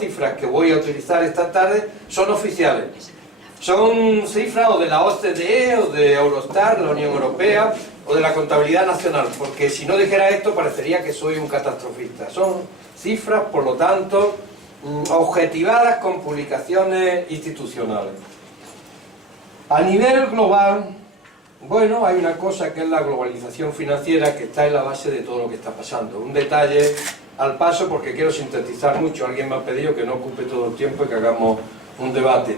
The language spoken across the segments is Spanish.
cifras que voy a utilizar esta tarde son oficiales. Son cifras o de la OCDE o de Eurostat, la Unión Europea, o de la contabilidad nacional, porque si no dijera esto parecería que soy un catastrofista. Son cifras, por lo tanto, objetivadas con publicaciones institucionales. A nivel global, bueno, hay una cosa que es la globalización financiera, que está en la base de todo lo que está pasando. Un detalle al paso, porque quiero sintetizar mucho. Alguien me ha pedido que no ocupe todo el tiempo y que hagamos un debate.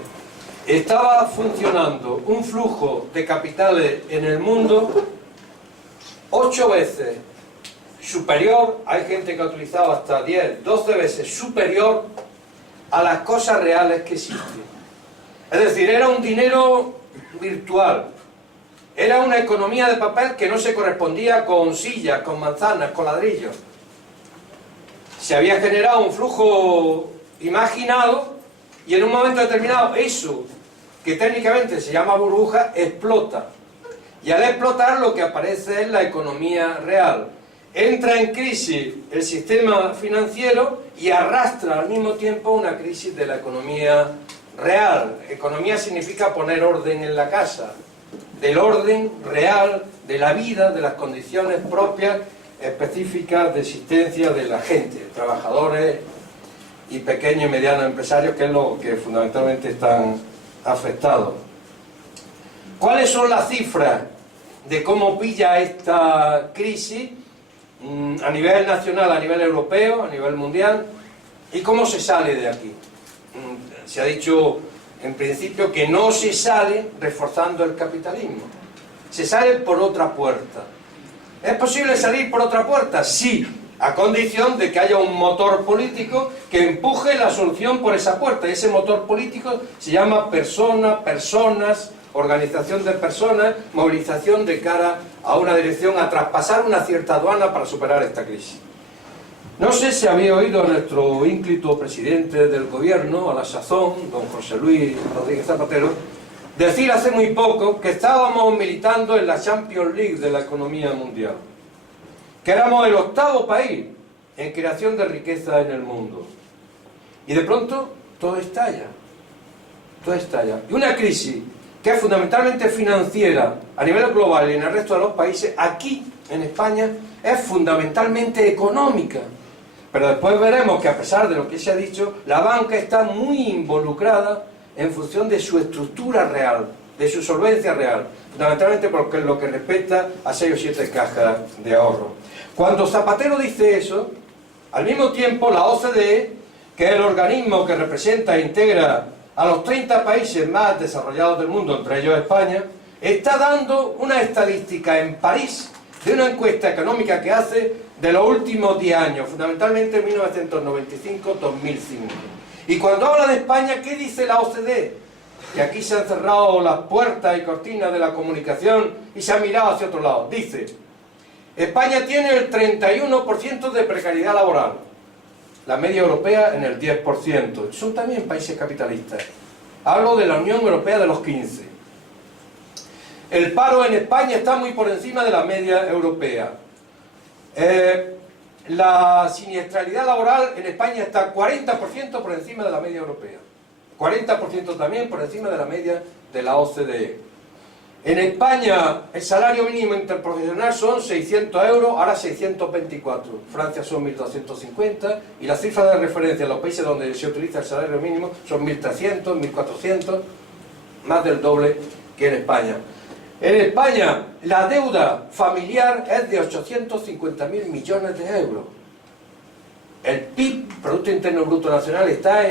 Estaba funcionando un flujo de capitales en el mundo 8 veces superior, hay gente que ha utilizado hasta 10, 12 veces superior a las cosas reales que existen. Es decir, era un dinero virtual, era una economía de papel que no se correspondía con sillas, con manzanas, con ladrillos. Se había generado un flujo imaginado y en un momento determinado eso, que técnicamente se llama burbuja, explota. Y al explotar lo que aparece es la economía real. Entra en crisis el sistema financiero y arrastra al mismo tiempo una crisis de la economía real. Economía significa poner orden en la casa, del orden real, de la vida, de las condiciones propias, específicas de existencia de la gente, trabajadores y pequeños y medianos empresarios, que es lo que fundamentalmente están afectados. ¿Cuáles son las cifras de cómo pilla esta crisis a nivel nacional, a nivel europeo, a nivel mundial, y cómo se sale de aquí? Se ha dicho en principio que no se sale reforzando el capitalismo, se sale por otra puerta. ¿Es posible salir por otra puerta? Sí, a condición de que haya un motor político que empuje la solución por esa puerta. Y ese motor político se llama personas, organización de personas, movilización de cara a una dirección, a traspasar una cierta aduana para superar esta crisis. No sé si había oído a nuestro ínclito presidente del gobierno, a la sazón, don José Luis Rodríguez Zapatero, decir hace muy poco que estábamos militando en la Champions League de la economía mundial, que éramos el 8º país en creación de riqueza en el mundo. Y de pronto todo estalla. Todo estalla. Y una crisis que es fundamentalmente financiera a nivel global y en el resto de los países, aquí en España es fundamentalmente económica. Pero después veremos que a pesar de lo que se ha dicho, la banca está muy involucrada en función de su estructura real, de su solvencia real, fundamentalmente porque es lo que respecta a 6 o 7 cajas de ahorro. Cuando Zapatero dice eso, al mismo tiempo la OCDE, que es el organismo que representa e integra a los 30 países más desarrollados del mundo, entre ellos España, está dando una estadística en París de una encuesta económica que hace de los últimos 10 años, fundamentalmente 1995-2005. Y cuando habla de España, ¿qué dice la OCDE? Que aquí se han cerrado las puertas y cortinas de la comunicación y se ha mirado hacia otro lado. Dice, España tiene el 31% de precariedad laboral, la media europea en el 10%. Son también países capitalistas. Hablo de la Unión Europea de los 15. El paro en España está muy por encima de la media europea. La siniestralidad laboral en España está 40% por encima de la media europea. 40% también por encima de la media de la OCDE. En España el salario mínimo interprofesional son 600 euros, ahora 624. Francia son 1.250 y las cifras de referencia en los países donde se utiliza el salario mínimo son 1.300, 1.400, más del doble que en España. En España la deuda familiar es de 850.000 millones de euros. El PIB, Producto Interno Bruto Nacional, está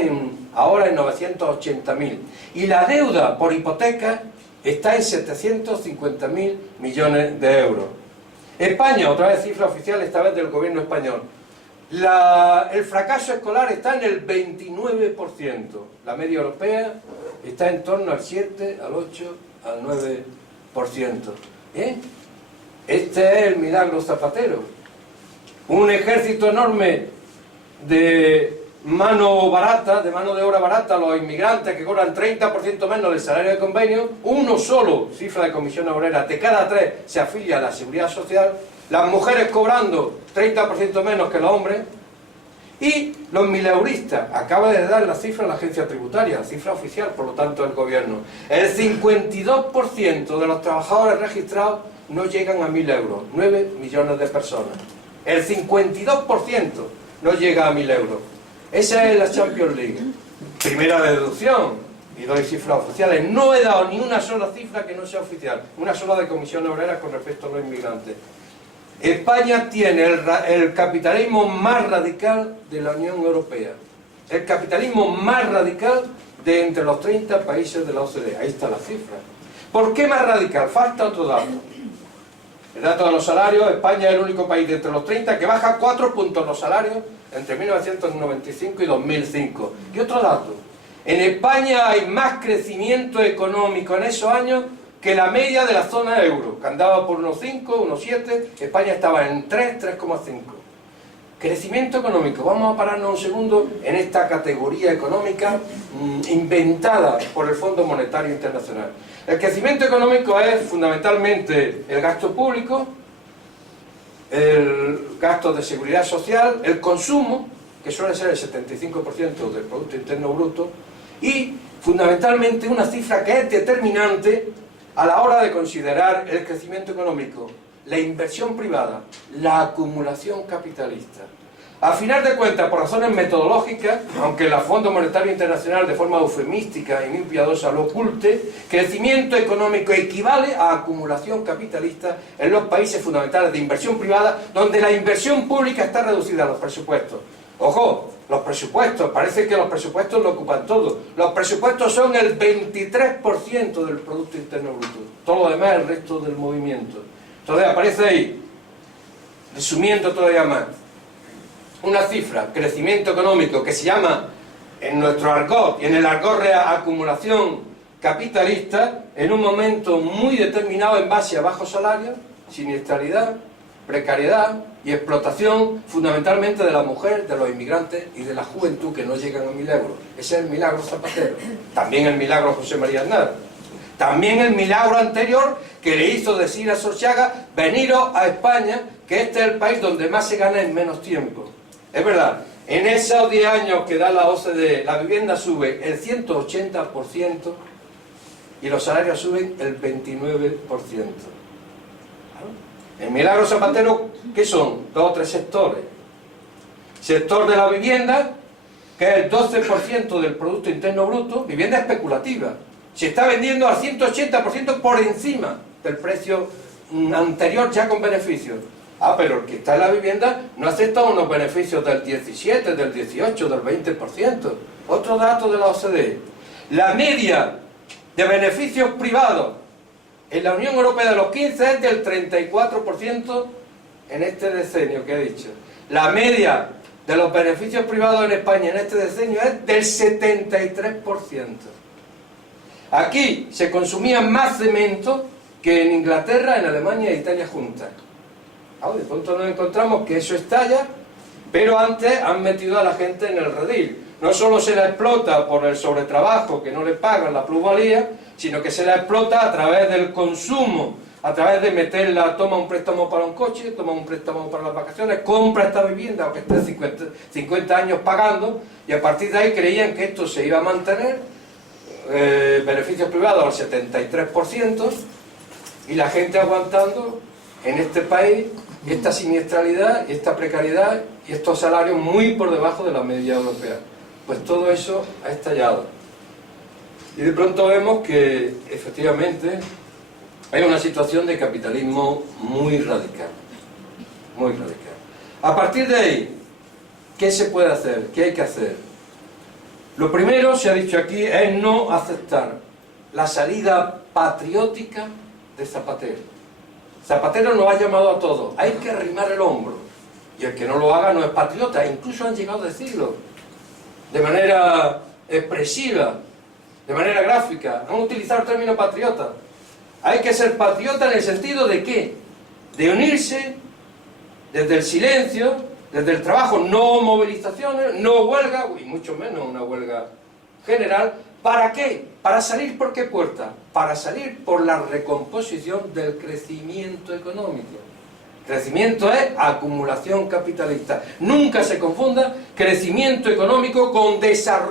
ahora en 980.000. Y la deuda por hipoteca está en 750.000 millones de euros. España, otra vez cifra oficial, esta vez del gobierno español. El fracaso escolar está en el 29%. La media europea está en torno al 7, al 8, al 9%. Este es el milagro Zapatero. Un ejército enorme de mano barata, de mano de obra barata, los inmigrantes que cobran 30% menos del salario de convenio, uno solo, cifra de Comisión Obrera, de cada 3 se afilia a la Seguridad Social, las mujeres cobrando 30% menos que los hombres, Y los mileuristas, acaba de dar la cifra a la agencia tributaria, la cifra oficial, por lo tanto, del gobierno. El 52% de los trabajadores registrados no llegan a 1.000 euros, 9 millones de personas. El 52% no llega a 1.000 euros. Esa es la Champions League. Primera deducción, y doy cifras oficiales. No he dado ni una sola cifra que no sea oficial, una sola de Comisión Obrera con respecto a los inmigrantes. España tiene el capitalismo más radical de la Unión Europea. El capitalismo más radical de entre los 30 países de la OCDE. Ahí está la cifra. ¿Por qué más radical? Falta otro dato. El dato de los salarios. España es el único país de entre los 30 que baja 4 puntos los salarios entre 1995 y 2005. Y otro dato. En España hay más crecimiento económico en esos años que la media de la zona euro, que andaba por unos 5, unos 7, España estaba en 3, 3,5. Crecimiento económico. Vamos a pararnos un segundo en esta categoría económica inventada por el Fondo Monetario Internacional. El crecimiento económico es fundamentalmente el gasto público, el gasto de seguridad social, el consumo, que suele ser el 75% del Producto Interno Bruto, y fundamentalmente una cifra que es determinante a la hora de considerar el crecimiento económico: la inversión privada, la acumulación capitalista. Al final de cuentas, por razones metodológicas, aunque el Fondo Monetario Internacional de forma eufemística y muy piadosa lo oculte, crecimiento económico equivale a acumulación capitalista en los países fundamentales de inversión privada, donde la inversión pública está reducida a los presupuestos. Ojo, los presupuestos, parece que los presupuestos lo ocupan todo. Los presupuestos son el 23% del Producto Interno Bruto. Todo lo demás es el resto del movimiento. Entonces aparece ahí, resumiendo todavía más, una cifra, crecimiento económico, que se llama, en nuestro argot y en el argot real, acumulación capitalista, en un momento muy determinado en base a bajos salarios, siniestralidad, precariedad y explotación fundamentalmente de la mujer, de los inmigrantes y de la juventud, que no llegan a 1.000 euros. Ese es el milagro Zapatero. También el milagro José María Aznar. También el milagro anterior que le hizo decir a Sorchaga: veniros a España, que este es el país donde más se gana en menos tiempo. Es verdad, en esos 10 años que da la OCDE, la vivienda sube el 180% y los salarios suben el 29%. El milagro Zapatero, ¿qué son? 2 o 3 sectores. Sector de la vivienda, que es el 12% del Producto Interno Bruto, vivienda especulativa. Se está vendiendo al 180% por encima del precio anterior, ya con beneficios. Ah, pero el que está en la vivienda no acepta unos beneficios del 17, del 18, del 20%. Otro dato de la OCDE. La media de beneficios privados en la Unión Europea de los 15 es del 34% en este decenio que he dicho. La media de los beneficios privados en España en este decenio es del 73%. Aquí se consumía más cemento que en Inglaterra, en Alemania e Italia juntas. De pronto nos encontramos que eso estalla, pero antes han metido a la gente en el redil. No solo se la explota por el sobretrabajo, que no le pagan la plusvalía, sino que se la explota a través del consumo, a través de meterla: toma un préstamo para un coche, toma un préstamo para las vacaciones, compra esta vivienda, aunque esté 50 años pagando, y a partir de ahí creían que esto se iba a mantener, beneficios privados al 73%, y la gente aguantando en este país esta siniestralidad y esta precariedad y estos salarios muy por debajo de la media europea. Pues todo eso ha estallado. Y de pronto vemos que efectivamente hay una situación de capitalismo muy radical. Muy radical. A partir de ahí, ¿qué se puede hacer? ¿Qué hay que hacer? Lo primero, se ha dicho aquí, es no aceptar la salida patriótica de Zapatero. Zapatero nos ha llamado a todos: hay que arrimar el hombro, y el que no lo haga no es patriota. Incluso han llegado a decirlo de manera expresiva, de manera gráfica. Han utilizado el término patriota. Hay que ser patriota en el sentido de ¿qué? De unirse desde el silencio, desde el trabajo, no movilizaciones, no huelga, y mucho menos una huelga general. ¿Para qué? ¿Para salir por qué puerta? Para salir por la recomposición del crecimiento económico. Crecimiento es acumulación capitalista. Nunca se confunda crecimiento económico con desarrollo.